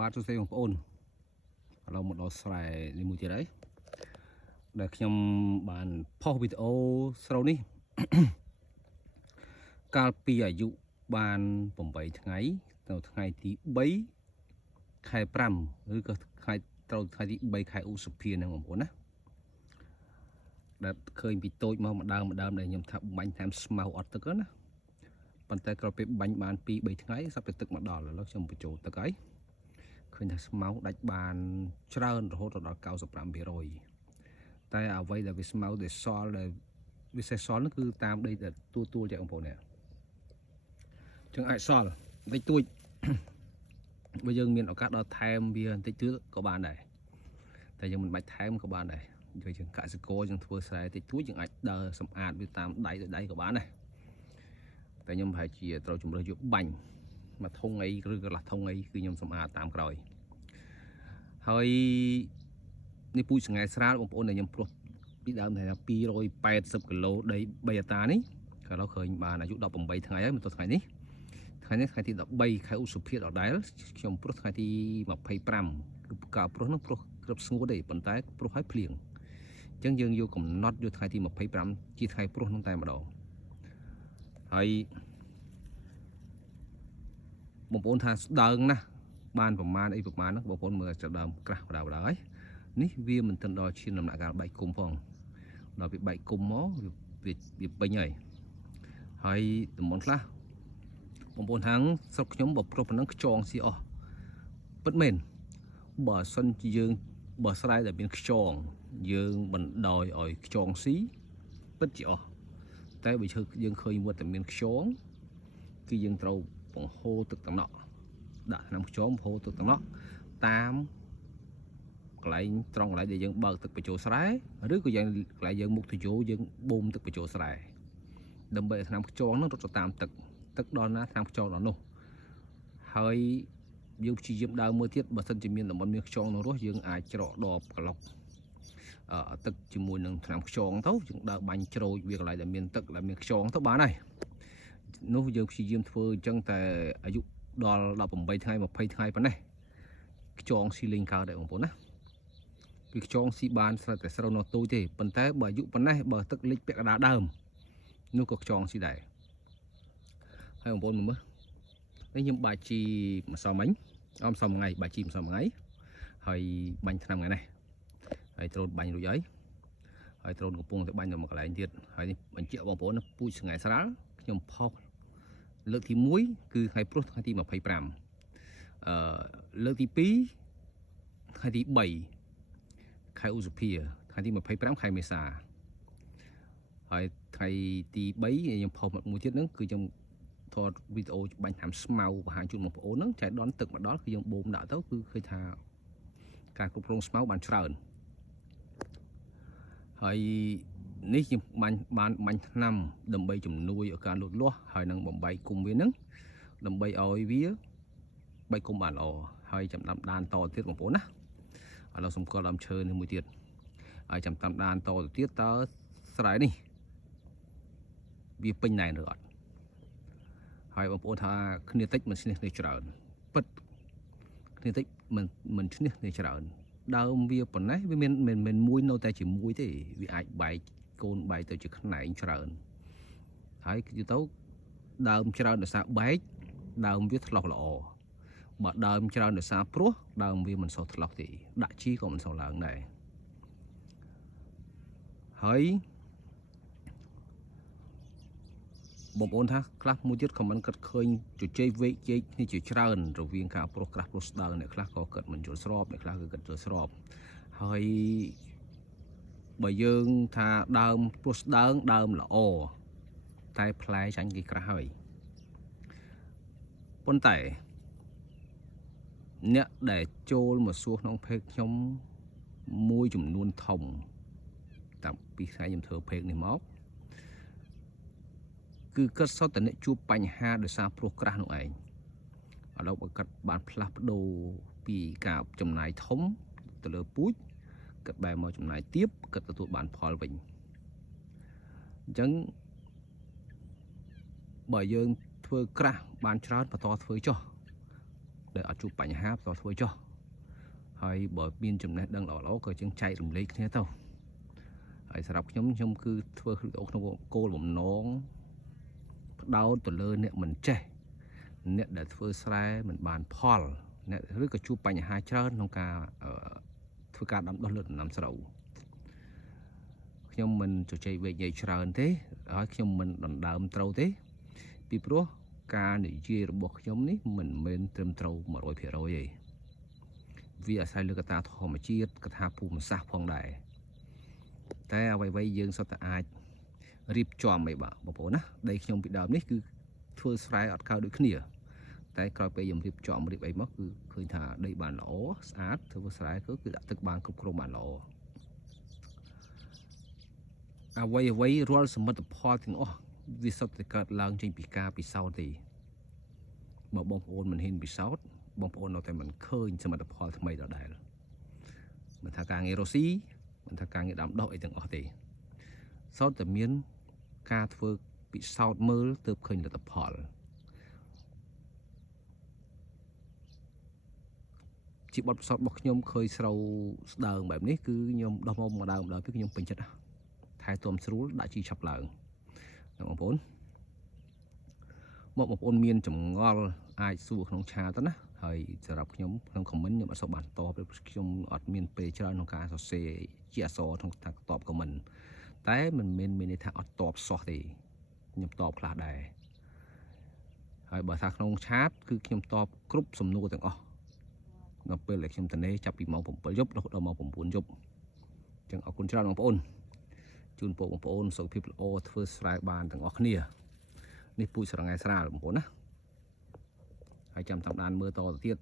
បាទសួស្តីបងប្អូនឥឡូវមកដល់ស្រែនេះមួយទៀតហើយដែលខ្ញុំបានផុសវីដេអូស្រូវនេះ កាលពីអាយុបាន8ថ្ងៃទៅថ្ងៃទី3ខែ5ឬក៏ថ្ងៃត្រូវថ្ងៃទី3ខែឧសភាហ្នឹងបងប្អូនណាដែលឃើញពីតូចមកម្ដងដែលខ្ញុំថាបាញ់តាមស្មៅអត់ទឹកណាប៉ុន្តែក្រោយពេលបាញ់បាន2-3ថ្ងៃសັບតែទឹកមកដល់ឥឡូវខ្ញុំបញ្ចូលទឹកហើយឃើញថាស្មៅដាច់បានច្រើនរហូតដល់ 95% តែអ្វីដែលវាស្មៅដែលសល់ដែលវាសេះសល់នោះគឺតាមដីដែលទួលចាបងប្អូននេះចឹងអាចសល់បន្តិចតួច បើយើងមានឱកាសដល់ថែមវាបន្តិចតួចក៏បានដែរតែយើងមិនបាច់ថែមក៏បានដែរដូចជាកសិករយើងធ្វើស្រែតិចតួចយើងអាចដើរសម្អាតវាតាមដៃទៅដៃក៏បានដែរតែខ្ញុំប្រហែលជាត្រូវជំរើសយកបាញ់មួយធុងអីឬកន្លះធុងអីគឺខ្ញុំសម្អាតតាមក្រោយហើយនេះពូជស្ងែស្រាលបងប្អូនដែលខ្ញុំព្រោះពីដើមថា280គីឡូដី3អតានេះក៏ដល់ឃើញបានអាយុ18ថ្ងៃហើយមកទល់ថ្ងៃនេះថ្ងៃទី13ខែឧសភាដដែលខ្ញុំព្រោះថ្ងៃទី25គឺកាលព្រោះនោះព្រោះគ្រប់ស្ងួតទេប៉ុន្តែព្រោះឲ្យភ្លៀងអញ្ចឹងយើងយកកំណត់យកថ្ងៃទី25ជាថ្ងៃព្រោះនោះតែម្ដងហើយបងប្អូនថាស្ដើងណាស់បានប្រមាណអីប្រមាណហ្នឹងបងប្អូនមើលចាប់ដើមក្រាស់បដាហើយនេះវាមិនទាន់ដល់ឈានដំណាក់កាលបែកគុំផងដល់ពីបែកគុំមកវាពេញហើយតំបន់ខ្លះបងប្អូនហាងស្រុកខ្ញុំបើប្រុសប៉ុណ្ណឹងខ្យងស៊ីអស់ពិតមែនបើសិនជាយើងបើស្រែដែលមានខ្យងយើងបណ្ដោយឲ្យខ្យងស៊ីពិតជាអស់តែបើយើងឃើញវត្តតែមានខ្យងគឺយើងត្រូវបង្ហូរទឹកតំណក់ដាក់ថ្នាំខ្យងបង្ហូរទឹកតំណក់តាមកន្លែងត្រង់កន្លែងដែលយើងបើកទឹកបញ្ចូលស្រែឬក៏យ៉ាងកន្លែងយើងមុខទៅយោយើងបូមទឹកបញ្ចូលស្រែដើម្បីឲ្យថ្នាំខ្យងហ្នឹងរត់ទៅតាមទឹកដល់ណាថ្នាំខ្យងដល់នោះហើយយើងព្យាយាមដើរមើលទៀតបើសិនជាមានតំបន់មានខ្យងនៅរស់យើងអាចច្រកដបក្លុកទឹកជាមួយនឹងថ្នាំខ្យងទៅយើងដើរបាញ់ជ្រោចវាកន្លែងដែលមានទឹកដែលមានខ្យងទៅបានហើយនោះយើងព្យាយាមធ្វើអញ្ចឹងតែអាយុដល់18ថ្ងៃ20ថ្ងៃប៉ុណ្ណេះខ្យងស៊ីលេងកើតដែរបងប្អូនណាពីខ្យងស៊ីបានស្រាប់តែស្រូវនៅទូចទេប៉ុន្តែបើអាយុប៉ុណ្ណេះបើទឹកលិចពាក់កណ្ដាលដើមនោះក៏ខ្យងស៊ីដែរហើយបងប្អូនមើលនេះខ្ញុំបាជីម្សិលមិញម្សិលមួយថ្ងៃបាជីម្សិលមួយថ្ងៃហើយបាញ់ថ្នាំថ្ងៃនេះហើយត្រូនបាញ់រួចហើយត្រូនកំពុងតែបាញ់នៅមួយកន្លែងទៀតហើយនេះបញ្ជាក់បងប្អូនពូជស្ងែស្រាលខ្ញុំផុសលើកទី1គឺថ្ងៃព្រោះថ្ងៃទី25លើកទី2ថ្ងៃទី3ខែឧសភាថ្ងៃទី25ខែមេសាហើយថ្ងៃទី3ខ្ញុំផុសមួយទៀតហ្នឹងគឺខ្ញុំថតវីដេអូបាញ់តាមស្មៅបង្ហាញជូនបងប្អូនហ្នឹងចែកដន់ទឹកមកដល់គឺយើងបូមដាក់ទៅគឺឃើញថាការគ្រប់គ្រងស្មៅបានច្រើនហើយនេះខ្ញុំបានបាញ់ថ្នាំដើម្បីជំនួយឲ្យការលូតលាស់ហើយនឹងបំបែកគុំវាហ្នឹងដើម្បីឲ្យវាបែកគុំបានល្អហើយចាំដាំដានតទៀតបងប្អូនណាឥឡូវសម្គាល់ដើមឈើនេះមួយទៀតហើយចាំតាមដានតទៅទៀតតើស្រែនេះវាពេញណែនឬអត់ហើយបងប្អូនថាគ្នាតិចមិនឈ្នះគ្នាច្រើនពិតគ្នាតិចមិនឈ្នះគ្នាច្រើនដើមវាប៉ុណ្ណេះវាមិនមួយនៅតែជាមួយទេវាអាចបែកកូនបែកទៅជាខ្នែងច្រើនហើយគឺទៅដើមច្រើនដោយសារបែកដើមវាថ្លោះល្អបើដើមច្រើនដោយសារព្រោះដើមវាមិនសូវថ្លោះទេដាក់ជីក៏មិនសូវឡើងដែរហើយបងប្អូនថាខ្លះមួយទៀតខមមិនគិតឃើញជជែកវែកជែកនេះជាច្រើនរវាងការប្រុសក្រាស់ប្រុសស្ដើងអ្នកខ្លះក៏គិតមិនយល់ស្របអ្នកខ្លះក៏គិតយល់ស្របហើយបើយើងថាដើមប្រុសស្ដើងដើមល្អតែផ្លែចាញ់គេក្រាស់ហើយប៉ុន្តែអ្នកដែលចូលមកសួរក្នុងเพจខ្ញុំមួយចំនួនធំតាំងពីថ្ងៃខ្ញុំធ្វើเพจនេះមកគឺគាត់សុទ្ធតែអ្នកជួបបញ្ហាដោយសារព្រោះក្រាស់នោះឯងឥឡូវបើគាត់បានផ្លាស់ប្ដូរពីការចំណាយធំទៅលើពូជគាត់បែរមកចំណាយទាបគាត់ទទួលបានផលវិញអញ្ចឹងបើយើងធ្វើក្រាស់បានច្រើនបន្តធ្វើចុះ để ở chụp bánh háp tao thôi cho hay bởi biên chùm này đang ở đó có chân chạy rùm lấy thế tao hay sẽ đọc nhóm trong cứ thưa không cô làm nón đau từ lơ nè mình trẻ nè để thưa sai mình bàn Paul nè rất có chụp bánh hai chân trong cả thưa cả đám đó lượt làm sao nhưng mình cho chạy về nhảy trơn thế ở trong mình đòn đầm trâu thế bị pro ca để chia bọc nhóm ní mình men trầm trâu mà rồi phải rồi vậy vì ở sai lừa ta thò mà chia cái tháp phù mà sạc phong đạiแต่ไว้យើងសុទ្ធតែអាចរៀបចំឲ្យបងប្អូនណាដីខ្ញុំពីដើមនេះគឺធ្វើស្រែអត់ខៅដូចគ្នាតែក្រោយពេលខ្ញុំរៀបចំរៀបអីមកគឺឃើញថាដីបានល្អស្អាតធ្វើស្រែគឺដាក់ទឹកបានគ្រប់គ្រងបានល្អអ្វីរាល់សមិទ្ធផលទាំងអស់វាសុទ្ធតែកើតឡើងចេញពីការពិសោធន៍ទេបើបងប្អូនមិនហ៊ានពិសោធន៍បងប្អូននៅតែមិនឃើញសមិទ្ធផលថ្មីដដែលមិនថាការងាររស់ស៊ីមិនថាការងារដាំដុះអីទាំងអស់ទេសោតតែមានការធ្វើពិសោធន៍មើលទើបឃើញលទ្ធផលជាបទពិសោធន៍របស់ខ្ញុំឃើញស្រូវស្ដើងបែបនេះគឺខ្ញុំដោះមកម្ដងពីខ្ញុំពេញចិត្តថែទាំស្រួលដាក់ជីឆាប់ឡើងបងប្អូនបងប្អូនមានចម្ងល់អាចសួរក្នុងឆាតទៅណាហើយសម្រាប់ខ្ញុំក្នុងខមមិនខ្ញុំអត់សូវបានតបខ្ញុំអត់មានពេលច្រើនក្នុងការសរសេរជាអក្សរក្នុងការតបខមមិនតែមិនមានន័យថាអត់តបសោះទេខ្ញុំតបខ្លះដែរហើយបើថាក្នុងឆាតគឺខ្ញុំតបគ្រប់សំណួរទាំងអស់នៅពេលដែលខ្ញុំតនេចាប់ពីម៉ោង7យប់រហូតដល់ម៉ោង9យប់អញ្ចឹងអរគុណច្រើនបងប្អូនជូនពរបងប្អូនសុខភាពល្អធ្វើស្រែបានទាំងអស់គ្នានេះពូជស្រងាយស្រាលបងប្អូនណាហើយចាំតាមដានមើលតទៅទៀត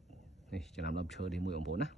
នេះចំណាំដើមឈើនេះមួយបងប្អូនណា